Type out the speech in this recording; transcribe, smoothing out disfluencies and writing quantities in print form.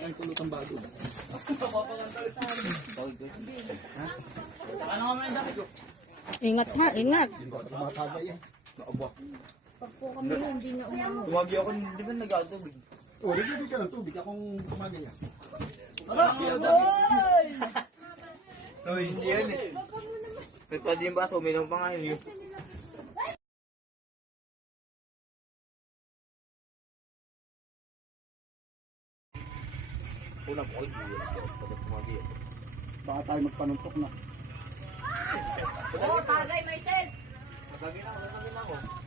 Ang kulutang bago. Ingat ha, ingat. Makakagay yan. Pag po kami hindi na umano. Tumagi ako, di ba nag-atubig? O, nagigil ka ng tubig. Akong kumagay yan. Uy, hindi yan eh. May pwede yung baso, uminom pa nga yun. Una po, Baka tayo magpanuntok na. Oh, bagay, Marcel. Matagi na ako.